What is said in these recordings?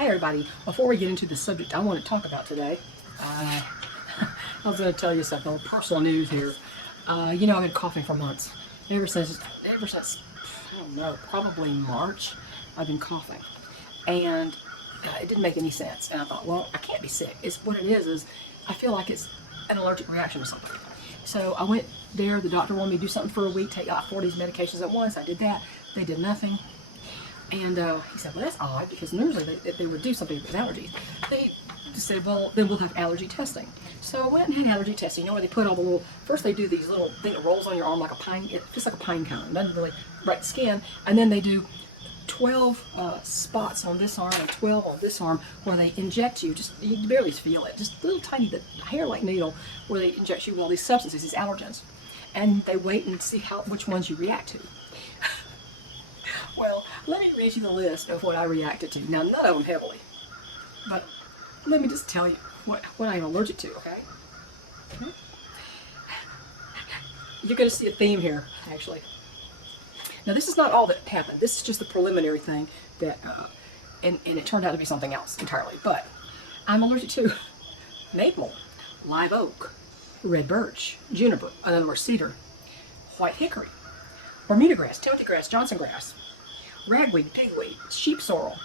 Hi everybody. Before we get into the subject I want to talk about today, I was going to tell you something, personal news here. You know, I've been coughing for months. Ever since, I don't know, probably March, I've been coughing. And it didn't make any sense. And I thought, well, I can't be sick. It's what it is I feel like it's an allergic reaction or something. So I went there, the doctor wanted me to do something for a week, take out 4 of these medications at once. I did that. They did nothing. And he said, well, that's odd, because usually if they would do something with allergies, they just said, well, then we'll have allergy testing. So I went and had allergy testing. You know where they put all the little, first they do these little thing that rolls on your arm like a pine, just like a pine cone. It doesn't really bright skin. And then they do 12 spots on this arm and 12 on this arm where they inject you, just, you can barely feel it, just a little tiny bit, hair-like needle, where they inject you with all these substances, these allergens. And they wait and see which ones you react to. Well, let me read you the list of what I reacted to. Now, none of them heavily, but let me just tell you what I'm allergic to, okay? You're going to see a theme here, actually. Now, this is not all that happened. This is just the preliminary thing that, and it turned out to be something else entirely. But I'm allergic to maple, live oak, red birch, juniper, in other words, cedar, white hickory, Bermuda grass, Timothy grass, Johnson grass, ragweed, pigweed, sheep sorrel,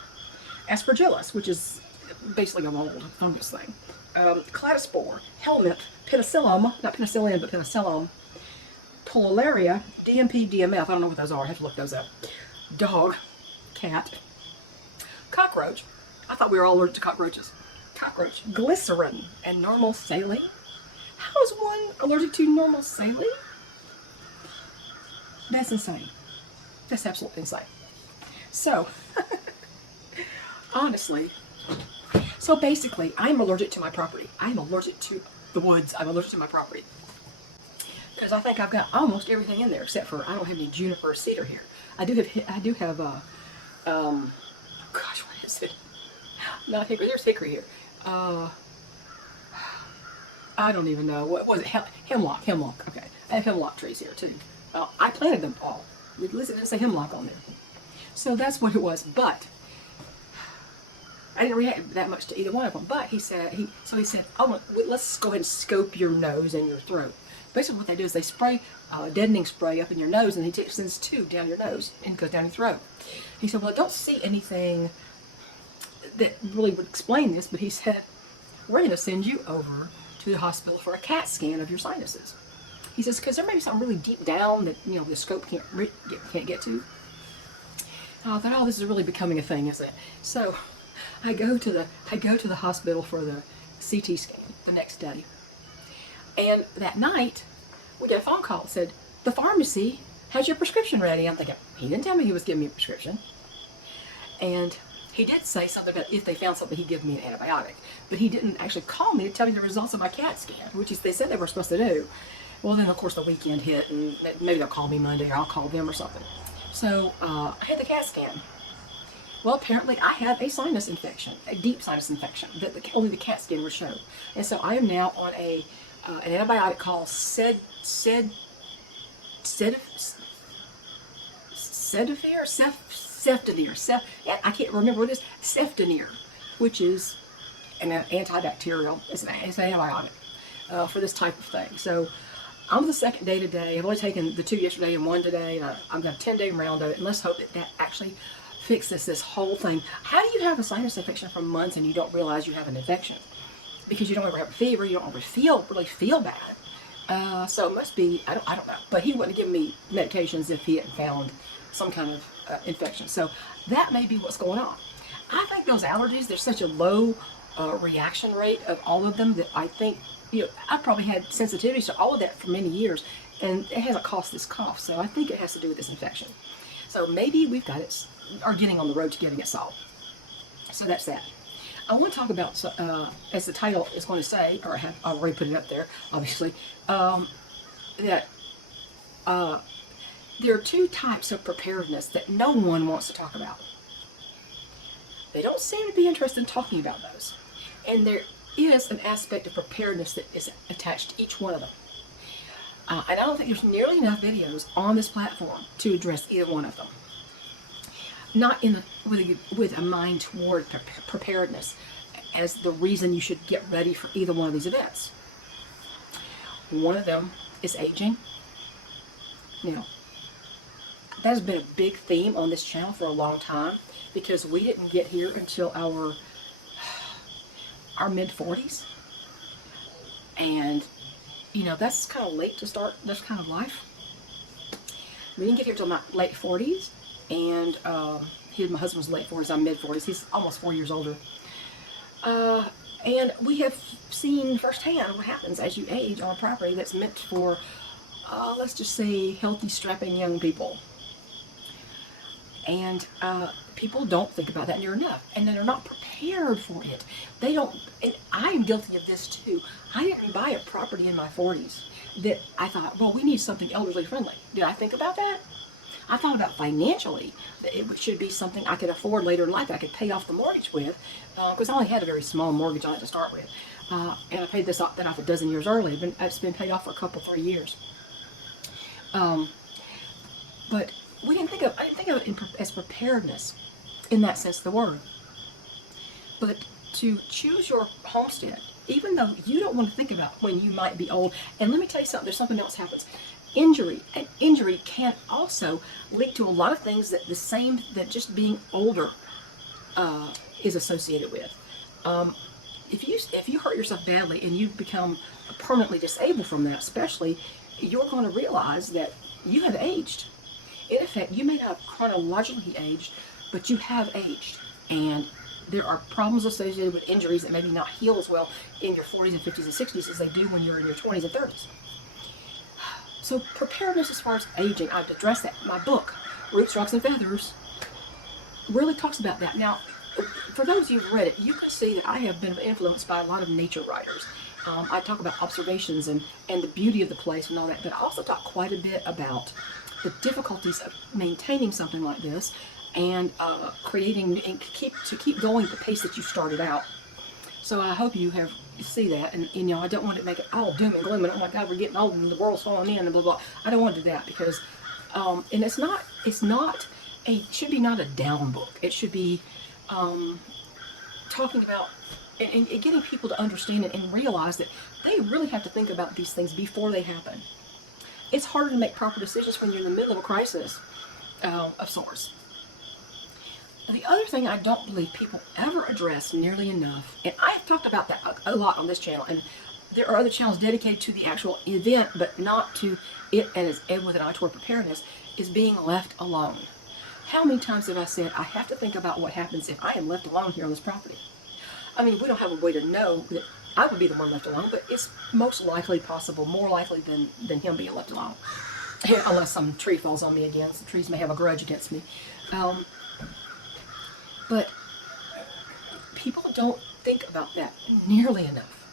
aspergillus, which is basically a mold fungus thing, cladospore, helminth, penicillium, not penicillin, but penicillium, polularia, DMP, DMF, I don't know what those are, I have to look those up, dog, cat, cockroach, I thought we were all allergic to cockroaches, cockroach, glycerin, and normal saline. How is one allergic to normal saline? That's insane. That's absolutely insane. So, honestly, so basically, I'm allergic to my property. I'm allergic to the woods. I'm allergic to my property. Because I think I've got almost everything in there, except for I don't have any juniper or cedar here. I do have, gosh, what is it? Not hickory, there's hickory here. I don't even know. What was it? Hemlock, okay. I have hemlock trees here, too. I planted them all. Listen, it didn't say hemlock on there. So that's what it was, but I didn't react that much to either one of them. But he said, oh, let's go ahead and scope your nose and your throat. Basically what they do is they spray deadening spray up in your nose, and he sends 2 down your nose and goes down your throat. He said, well, I don't see anything that really would explain this, but he said, we're going to send you over to the hospital for a CAT scan of your sinuses. He says, because there may be something really deep down that, you know, the scope can't get to. I thought, oh, this is really becoming a thing, isn't it? So I go to the hospital for the CT scan the next day. And that night, we get a phone call that said, the pharmacy has your prescription ready. I'm thinking, he didn't tell me he was giving me a prescription. And he did say something about if they found something, he'd give me an antibiotic. But he didn't actually call me to tell me the results of my CAT scan, which is they said they were supposed to do. Well, then, of course, the weekend hit, and maybe they'll call me Monday, or I'll call them or something. So I had the CAT scan. Well, apparently, I have a sinus infection, a deep sinus infection, that only the CAT scan would show. And so I am now on an antibiotic called Ceftiofur, I can't remember what it is, Ceftiofur, which is an antibacterial, it's an antibiotic for this type of thing. So I'm the second day today. I've only taken the 2 yesterday and 1 today. I've got a 10-day round of it, and let's hope that actually fixes this whole thing. How do you have a sinus infection for months and you don't realize you have an infection? Because you don't ever have a fever, you don't ever really feel bad. So it must be, I don't know. But he wouldn't give me medications if he hadn't found some kind of infection. So that may be what's going on. I think those allergies, there's such a low reaction rate of all of them that I think, you know, I've probably had sensitivities to all of that for many years, and it hasn't caused this cough. So I think it has to do with this infection. So maybe we've got it, are getting on the road to getting it solved. So that's that. I want to talk about, as the title is going to say, or I've already put it up there, obviously, that there are 2 types of preparedness that no one wants to talk about. They don't seem to be interested in talking about those. And there is an aspect of preparedness that is attached to each one of them. And I don't think there's nearly enough videos on this platform to address either one of them. not in with a mind toward preparedness as the reason you should get ready for either one of these events. One of them is aging. Now, that has been a big theme on this channel for a long time because we didn't get here until our mid-40s. And, that's kind of late to start this kind of life. We didn't get here until my late 40s. And my husband's late 40s, I'm mid-40s. He's almost 4 years older. And we have seen firsthand what happens as you age on a property that's meant for, let's just say, healthy, strapping young people. And people don't think about that near enough. And they're not prepared for it. They don't, and I'm guilty of this too. I didn't buy a property in my 40s that I thought, well, we need something elderly friendly. Did I think about that? I thought about financially that it should be something I could afford later in life that I could pay off the mortgage with, because I only had a very small mortgage on it to start with, and I paid that off a dozen years early. It's been paid off for a couple, 3 years. But I didn't think of it as preparedness in that sense of the word. But to choose your homestead, even though you don't want to think about when you might be old, and let me tell you something, there's something else happens. Injury can also link to a lot of things that just being older is associated with. If you hurt yourself badly and you become permanently disabled from that, especially, you're going to realize that you have aged. In effect, you may not have chronologically aged, but you have aged, and there are problems associated with injuries that maybe not heal as well in your 40s and 50s and 60s as they do when you're in your 20s and 30s. So preparedness as far as aging, I've addressed that. My book, Roots, Rocks, and Feathers, really talks about that. Now, for those of you who've read it, you can see that I have been influenced by a lot of nature writers. I talk about observations and the beauty of the place and all that, but I also talk quite a bit about the difficulties of maintaining something like this and creating and keep going at the pace that you started out. So I hope you see that, and I don't want to make it all doom and gloom and oh my God, we're getting old and the world's falling in and blah blah. I don't want to do that because, and it should be not a down book. It should be talking about and getting people to understand it and realize that they really have to think about these things before they happen. It's harder to make proper decisions when you're in the middle of a crisis of sorts. The other thing I don't believe people ever address nearly enough, and I've talked about that a lot on this channel, and there are other channels dedicated to the actual event, but not to it and with an eye toward preparedness, is being left alone. How many times have I said, I have to think about what happens if I am left alone here on this property? I mean, we don't have a way to know that I would be the one left alone, but it's most likely possible, more likely than him being left alone. Unless some tree falls on me again. Some trees may have a grudge against me. But people don't think about that nearly enough.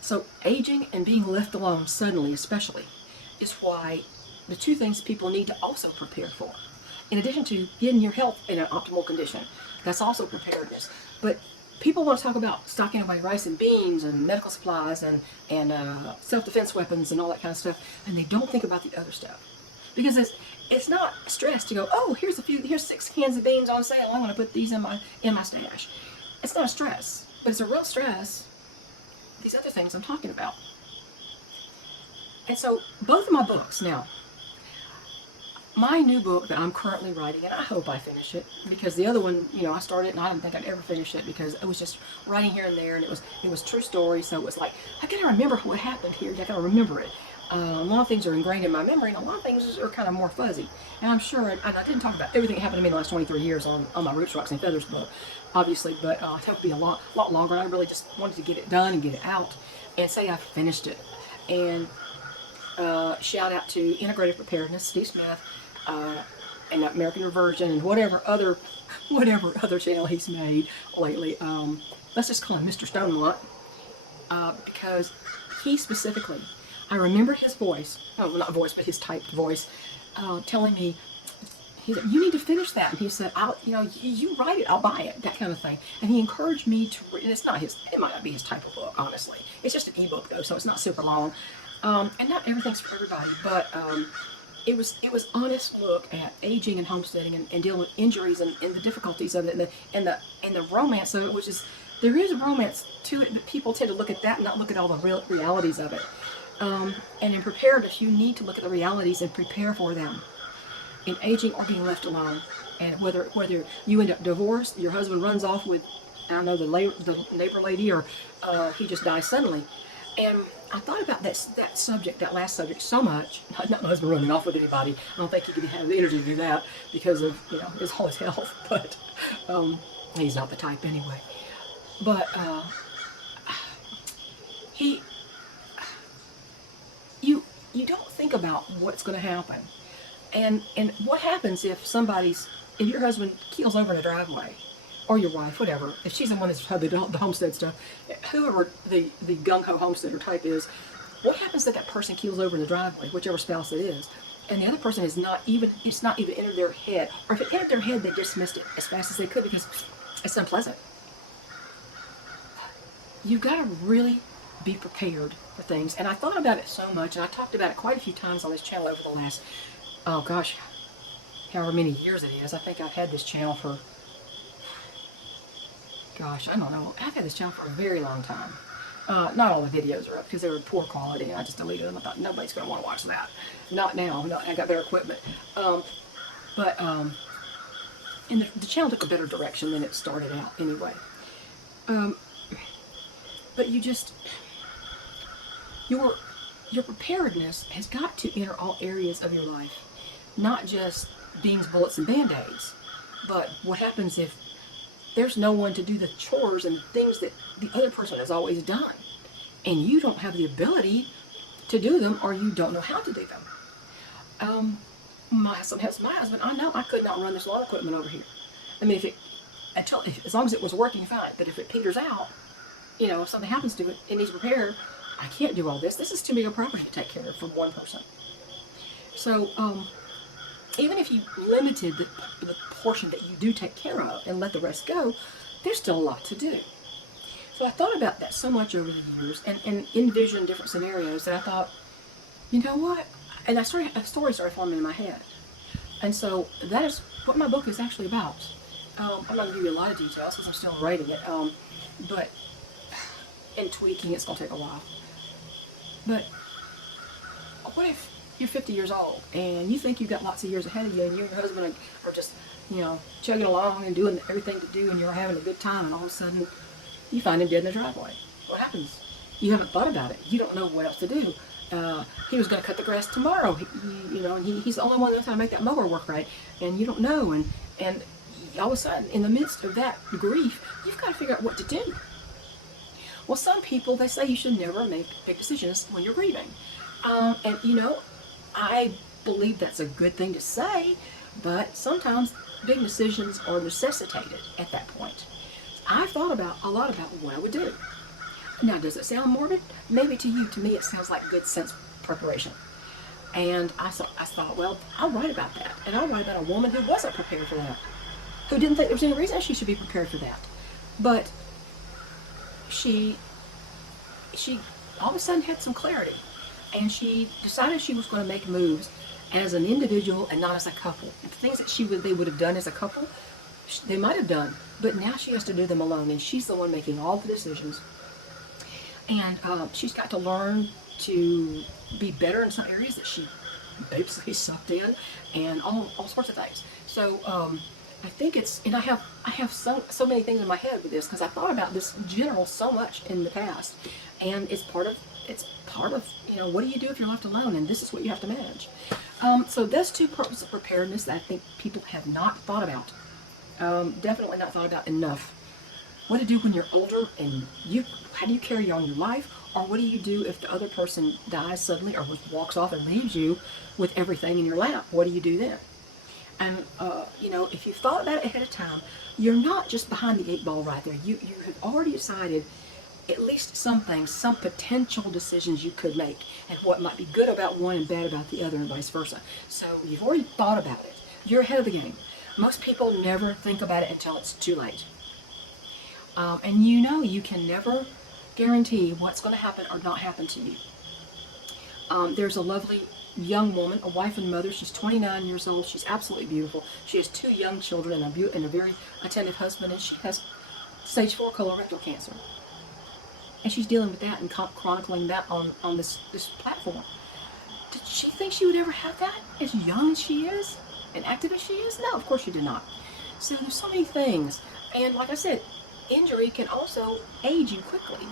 So aging and being left alone suddenly, especially, is why the two things people need to also prepare for. In addition to getting your health in an optimal condition, that's also preparedness. But people want to talk about stocking away rice and beans and medical supplies and self-defense weapons and all that kind of stuff, and they don't think about the other stuff. Because it's not stress to go, oh, here's 6 cans of beans on sale, I'm going to put these in my stash. It's not a stress, but it's a real stress, these other things I'm talking about. And so both of my books now, my new book that I'm currently writing, and I hope I finish it, because the other one, I started and I didn't think I'd ever finish it because it was just writing here and there, and it was true story, so it was like, I gotta remember what happened here, I gotta remember it. A lot of things are ingrained in my memory, and a lot of things are kind of more fuzzy. And I'm sure, and I didn't talk about everything that happened to me in the last 23 years on my Roots, Rocks, and Feathers book, obviously, but it would be a lot longer, and I really just wanted to get it done and get it out and say I finished it. And shout out to Integrated Preparedness, Steve Smith, and American Reversion, and whatever other channel he's made lately. Let's just call him Mr. Stonemont, because he specifically, I remember his voice, not voice, but his typed voice, telling me, he said, you need to finish that. And he said, you write it, I'll buy it, that kind of thing. And he encouraged me to read, and it might not be his type of book, honestly. It's just an ebook though, so it's not super long. And not everything's for everybody, but it was honest look at aging and homesteading and dealing with injuries and the difficulties of it and the romance of it, which is there is a romance to it, but people tend to look at that and not look at all the real realities of it. And in preparedness, you need to look at the realities and prepare for them in aging or being left alone. And whether you end up divorced, your husband runs off with, I don't know, the neighbor lady, or he just dies suddenly. And I thought about that subject, that last subject, so much. Not my husband running off with anybody. I don't think he could have the energy to do that because of his whole health. But he's not the type anyway. But he, you don't think about what's going to happen, and what happens if your husband keels over in the driveway, or your wife, whatever, if she's the one that's had the homestead stuff, whoever the gung-ho homesteader type is, what happens if that person keels over in the driveway, whichever spouse it is, and the other person it's not even entered their head, or if it entered their head, they dismissed it as fast as they could because it's unpleasant. You've got to really be prepared for things, and I thought about it so much, and I talked about it quite a few times on this channel over the last, oh gosh, however many years it is. I think I've had this channel for, gosh, I don't know. I've had this channel for a very long time. Not all the videos are up because they were poor quality and I just deleted them. I thought nobody's going to want to watch that. Not now. No, I got better equipment. And the channel took a better direction than it started out anyway. But your preparedness has got to enter all areas of your life. Not just beans, bullets, and band-aids. But what happens if there's no one to do the chores and things that the other person has always done, and you don't have the ability to do them, or you don't know how to do them? My husband, I know I could not run this lawn equipment over here. I mean, as long as it was working fine, but if it peters out, if something happens to it, it needs repair, I can't do all this. This is too big a property to take care of for one person. So, even if you limited the portion that you do take care of and let the rest go, there's still a lot to do. So I thought about that so much over the years and envisioned different scenarios that I thought, you know what? And a story started forming in my head. And so that is what my book is actually about. I'm not going to give you a lot of details because I'm still writing it. But in tweaking, it's going to take a while. But what if you're 50 years old and you think you've got lots of years ahead of you, and you and your husband are just, chugging along and doing everything to do, and you're having a good time, and all of a sudden you find him dead in the driveway? What happens? You haven't thought about it. You don't know what else to do. He was going to cut the grass tomorrow, and he's the only one that knows how to make that mower work right, and you don't know, and all of a sudden, in the midst of that grief, you've got to figure out what to do. Well, some people, they say you should never make big decisions when you're grieving. I believe that's a good thing to say, but sometimes big decisions are necessitated at that point. I've thought a lot about what I would do. Now, does it sound morbid? Maybe to you. To me, it sounds like good sense preparation. And I thought, well, I'll write about that. And I'll write about a woman who wasn't prepared for that, who didn't think there was any reason she should be prepared for that. But she all of a sudden had some clarity. And she decided she was going to make moves as an individual and not as a couple. The things that they would have done as a couple, they might have done, but now she has to do them alone, and she's the one making all the decisions. And she's got to learn to be better in some areas that she basically sucked in, and all sorts of things. So I think and I have so many things in my head with this because I thought about this in general so much in the past, and it's part of what do you do if you're left alone, and this is what you have to manage. So there's two purposes of preparedness that I think people have not thought about. Definitely not thought about enough. What to do when you're older, and how do you carry on your life, or what do you do if the other person dies suddenly or walks off and leaves you with everything in your lap? What do you do then? And if you've thought about it ahead of time, you're not just behind the 8 ball right there. You have already decided at least some things, some potential decisions you could make, and what might be good about one and bad about the other, and vice versa. So you've already thought about it. You're ahead of the game. Most people never think about it until it's too late. And you can never guarantee what's going to happen or not happen to you. There's a lovely young woman, a wife and mother. She's 29 years old. She's absolutely beautiful. She has 2 young children and a very attentive husband, and she has stage 4 colorectal cancer. And she's dealing with that and chronicling that on this platform. Did she think she would ever have that as young as she is? And active as she is? No, of course she did not. So there's so many things. And like I said, injury can also age you quickly.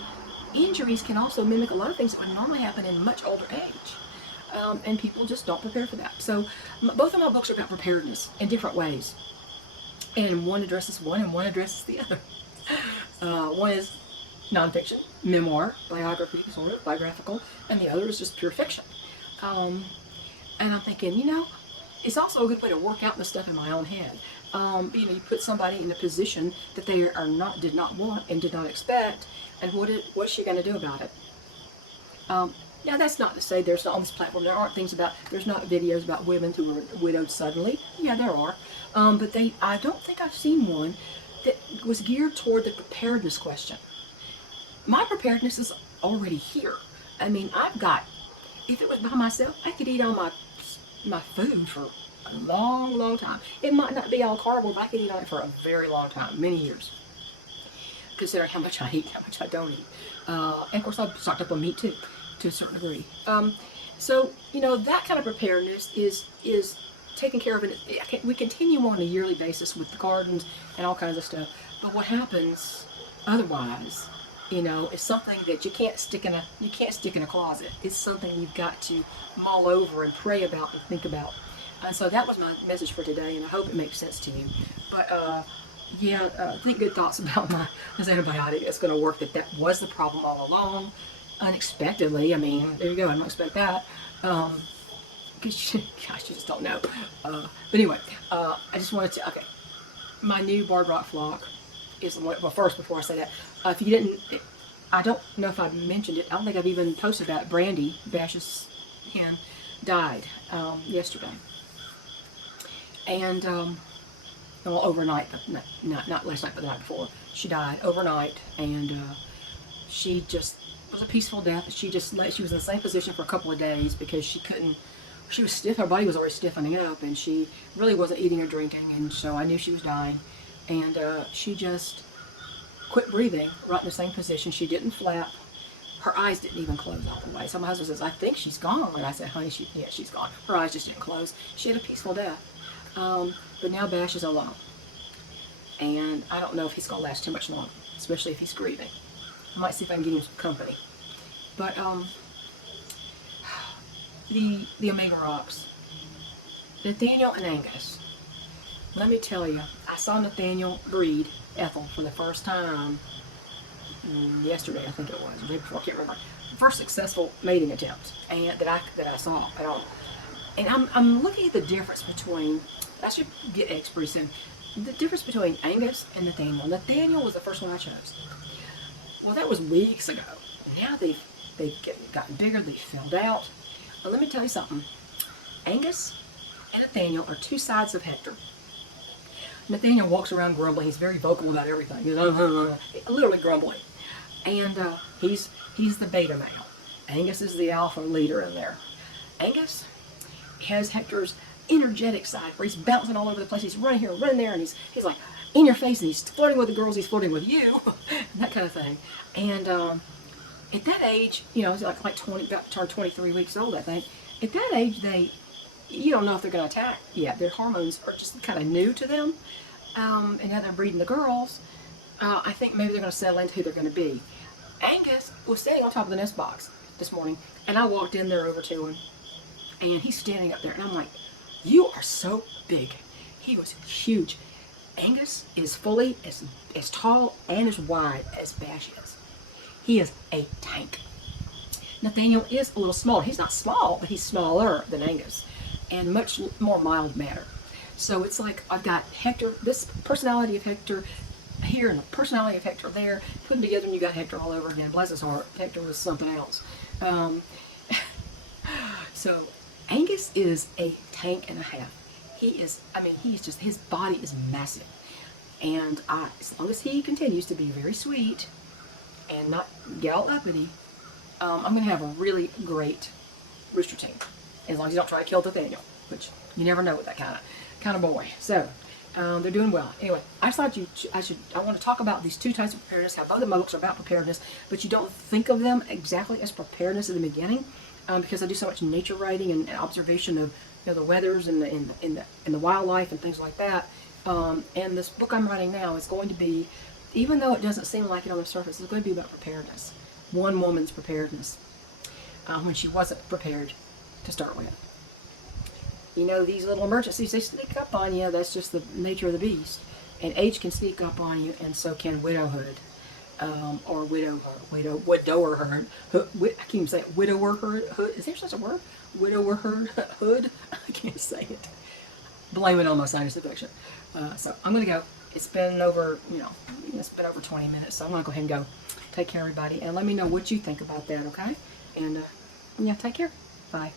Injuries can also mimic a lot of things that would normally happen in much older age. And people just don't prepare for that. So both of my books are about preparedness in different ways. And one addresses one and one addresses the other. One is nonfiction, memoir, biography, sort of, biographical, and the other is just pure fiction. And I'm thinking, it's also a good way to work out the stuff in my own head. You put somebody in a position that they did not want and did not expect, and what's she going to do about it? Now, that's not to say there's not on this platform, there's not videos about women who were widowed suddenly. Yeah, there are. But I don't think I've seen one that was geared toward the preparedness question. My preparedness is already here. I mean, if it was by myself, I could eat all my food for a long, long time. It might not be all carbo, but I could eat on it for a very long time, many years. Considering how much I eat, how much I don't eat. And of course, I'm stocked up on meat too, to a certain degree. So, that kind of preparedness is taken care of. We continue on a yearly basis with the gardens and all kinds of stuff. But what happens otherwise, is something that you can't stick in a closet. It's something you've got to mull over and pray about and think about. And so that was my message for today, and I hope it makes sense to you. But think good thoughts about this antibiotic. It's going to work. That was the problem all along, unexpectedly. I mean, there you go. I don't expect that. Gosh, you just don't know. But anyway, I just wanted to. Okay, my new barred rock flock is first, before I say that, if you didn't, I don't know if I mentioned it. I don't think I've even posted that. Brandy, Bash's hen, died yesterday, and overnight, not last night, but the night before. She died overnight, and she just was a peaceful death. She was in the same position for a couple of days because she was stiff. Her body was already stiffening up, and she really wasn't eating or drinking, and so I knew she was dying. And she just quit breathing right in the same position. She didn't flap. Her eyes didn't even close all the way. So my husband says, I think she's gone. And I said, honey, she's gone. Her eyes just didn't close. She had a peaceful death. But now Bash is alone. And I don't know if he's going to last too much longer, especially if he's grieving. I might see if I can get him some company. But the Omega Rocks, Nathaniel and Angus. Let me tell you, I saw Nathaniel breed Ethel for the first time yesterday, I think it was, or the day before, I can't remember. First successful mating attempt that I saw at all. And I'm looking at the difference between, I should get eggs pretty soon, the difference between Angus and Nathaniel. Nathaniel was the first one I chose. Well, that was weeks ago. Now they've gotten bigger, they've filled out. But let me tell you something. Angus and Nathaniel are two sides of Hector. Nathaniel walks around grumbling. He's very vocal about everything. He's literally grumbling. And he's the beta male. Angus is the alpha leader in there. Angus has Hector's energetic side where he's bouncing all over the place. He's running here, running there, and he's like in your face, and he's flirting with the girls, he's flirting with you, and that kind of thing. And at that age, it's like 20, about to turn 23 weeks old, I think. At that age, you don't know if they're going to attack yet. Their hormones are just kind of new to them. And now they're breeding the girls. I think maybe they're going to settle into who they're going to be. Angus was standing on top of the nest box this morning, and I walked in there over to him, and he's standing up there, and I'm like, you are so big. He was huge. Angus is fully as tall and as wide as Bash is. He is a tank. Nathaniel is a little smaller. He's not small, but he's smaller than Angus, and much more mild-mannered. So it's like I've got Hector, this personality of Hector here and the personality of Hector there, put them together, and you got Hector all over again. Bless his heart. Hector was something else. So Angus is a tank and a half. He's just, his body is massive. And as long as he continues to be very sweet and not gal uppity, I'm going to have a really great rooster team. as long as you don't try to kill Nathaniel, which you never know with that kind of boy. So they're doing well. Anyway, I just thought I want to talk about these two types of preparedness, how both of my books are about preparedness, but you don't think of them exactly as preparedness in the beginning, because I do so much nature writing and observation of the weathers and the wildlife and things like that. And this book I'm writing now is going to be, even though it doesn't seem like it on the surface, it's going to be about preparedness. One woman's preparedness when she wasn't prepared to start with. These little emergencies, they sneak up on you. That's just the nature of the beast. And age can sneak up on you, and so can widowhood. Or widowerhood. I can't even say it. Widowerhood. Is there such a word? Widowerhood. I can't say it. Blame it on my sinus infection. So I'm going to go. It's been over, it's been over 20 minutes, so I'm going to go ahead and go. Take care, everybody, and let me know what you think about that, okay? And, take care. Bye.